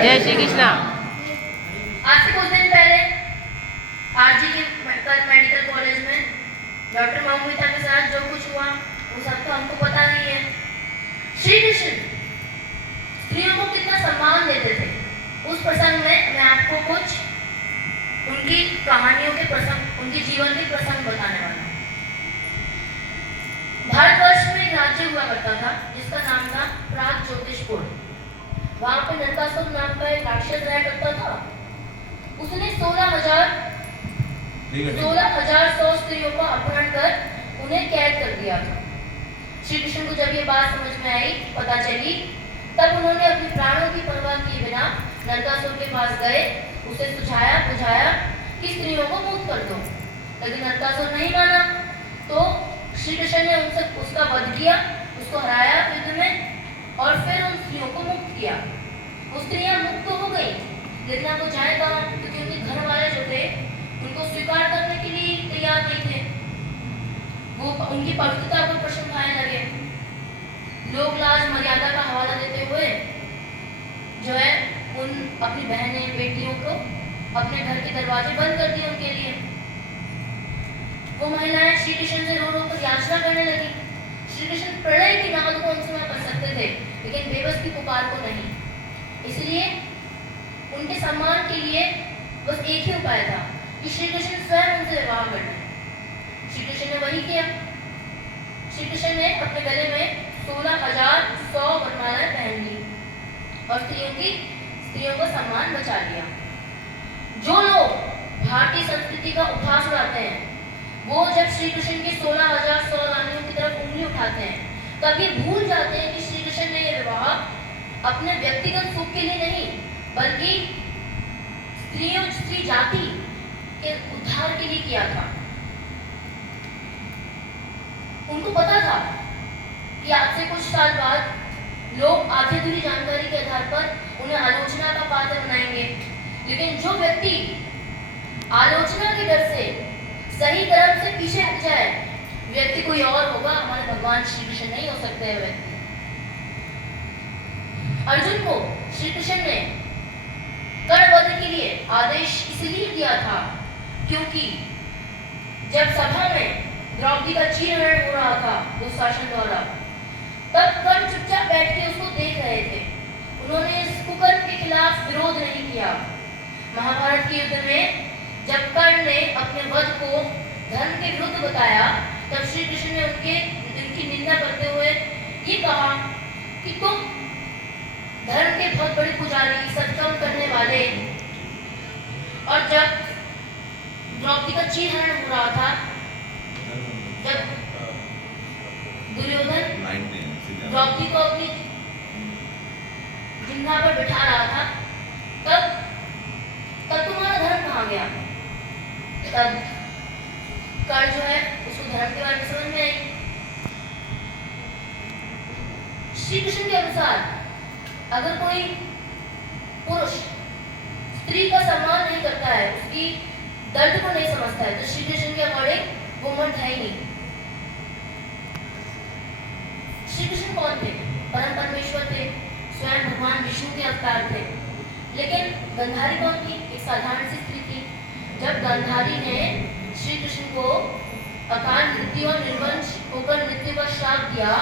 जय श्री कृष्णा। आज से कुछ दिन पहले आरजी के मेडिकल कॉलेज में डॉक्टर मौमिता के साथ जो कुछ हुआ वो सब तो हमको पता नहीं है। श्री कृष्ण स्त्रियों को कितना सम्मान देते थे, उस प्रसंग में मैं आपको कुछ उनकी कहानियों के प्रसंग, उनके जीवन के प्रसंग बताने वाला हूँ। भारतवर्ष में एक राज्य हुआ करता था जिसका नाम था प्राग ज्योतिषपुर। वहां पे नरकासुर नाम का एक राक्षस रहा करता था। उसने 16,100 स्त्रियों को अपहरण कर उन्हें कैद कर दिया था। श्री कृष्ण को जब ये बात समझ में आई, पता चली, तब उन्होंने अपने प्राणों की परवाह किए बिना नरकासुर के पास गए, उसे सुझाया बुझाया कि स्त्रियों को मुक्त कर दो। लेकिन नरकासुर नहीं माना, तो श्री कृष्ण ने उनसे उसका वध किया, उसको हराया युद्ध में और फिर उन स्त्रियों को मुक्त किया। वो स्त्रियां मुक्त तो हो गई, लेकिन अब वो जाए कहाँ, क्योंकि उनके घर वाले जो थे उनको स्वीकार करने के लिए तैयार नहीं थे। वो उनकी पवित्रता पर प्रश्न उठाने लगे। लोग लाज मर्यादा का हवाला देते हुए जो है उन अपनी बहनें बेटियों को अपने घर के दरवाजे बंद कर दिए उनके लिए। वो महिलाएं श्री कृष्ण से रो रो कर याचना करने लगी। श्री कृष्ण प्रलय की नाद को उनसे कर सकते थे, लेकिन बेबस की पुकार को नहीं। इसलिए उनके सम्मान के लिए बस एक ही उपाय था कि श्री कृष्ण स्वयं उनसे विवाह कर लें। श्री कृष्ण ने वही किया। श्री कृष्ण ने अपने गले में 16,100 वरमालाएं पहन ली और स्त्रियों का सम्मान बचा लिया। जो लोग भारतीय संस्कृति का उपहास उड़ाते हैं, वो जब श्री कृष्ण के 16,100 रानियों की तरफ उंगली उठाते हैं, तब ये भूल जाते हैं कि श्री कृष्ण ने यह विवाह अपने व्यक्तिगत सुख के लिए नहीं, बल्कि स्त्री जाति के उद्धार के लिए किया था। उनको पता था कि आज से कुछ साल बाद लोग आधी अधूरी जानकारी के आधार पर उन्हें आलोचना का पात्र बनाएंगे, लेकिन जो व्यक्ति आलोचना के डर से सही कर्म से पीछे हट जाए, व्यक्ति कोई और होगा, हमारे भगवान श्री कृष्ण नहीं हो सकते हैं व्यक्ति। अर्जुन को श्री कृष्ण ने कर्णवध के लिए आदेश इसलिए दिया था क्योंकि जब सभा में द्रौपदी का चीरहरण हो रहा था दुशासन द्वारा, तब कर्ण चुपचाप बैठ के उसको देख रहे थे। उन्होंने इस कुकर्म के खिलाफ विरोध नहीं किया। महाभारत के युद्ध में जब कर्ण ने अपने वध को धर्म के विरुद्ध बताया, तब श्री कृष्ण ने उनकी निंदा करते हुए ये कहा कि तुम धर्म के बहुत बड़े पुजारी, सत्कर्म करने वाले, और जब द्रौपदी का चीरहरण हो रहा था, जब दुर्योधन द्रौपदी को अपनी जिंदा पर बिठा रहा था, तब तुम्हारा धर्म कहाँ गया? तब कर्ण जो है उसको धर्म के बारे में समझ में आई। श्री कृष्ण के अनुसार अगर कोई पुरुष स्त्री का सम्मान नहीं करता है, उसकी दर्द को नहीं समझता है, तो श्री कृष्ण के अकॉर्डिंग वो मर्द है ही नहीं। श्री कृष्ण कौन थे? परम परमेश्वर थे, स्वयं भगवान विष्णु के अवतार थे। लेकिन गंधारी कौन थी? एक साधारण सी स्त्री थी। जब गंधारी ने श्री कृष्ण को अकाल मृत्यु और निर्वंश होकर मृत्यु का श्राप दिया,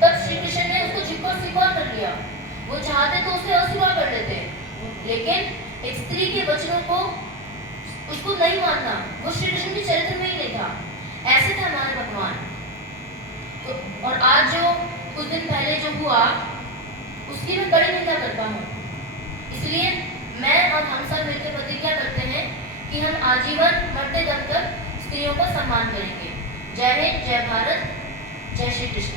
तब श्री कृष्ण ने उसको झुककर स्वीकार कर लिया। वो चाहते तो उसे अस्वीकार कर लेते, लेकिन एक स्त्री के वचनों को उसको नहीं मानना, वो श्री कृष्ण के चरित्र में ही नहीं था। ऐसे थे हमारे भगवान। तो और आज जो कुछ दिन पहले जो हुआ, उसकी मैं बड़ी निंदा करता हूँ। इसलिए मैं और हम सब मिलकर प्रतिज्ञा करते हैं कि हम आजीवन मरते दम तक स्त्रियों का सम्मान करेंगे। जय हिंद, जय भारत, जय श्री कृष्ण।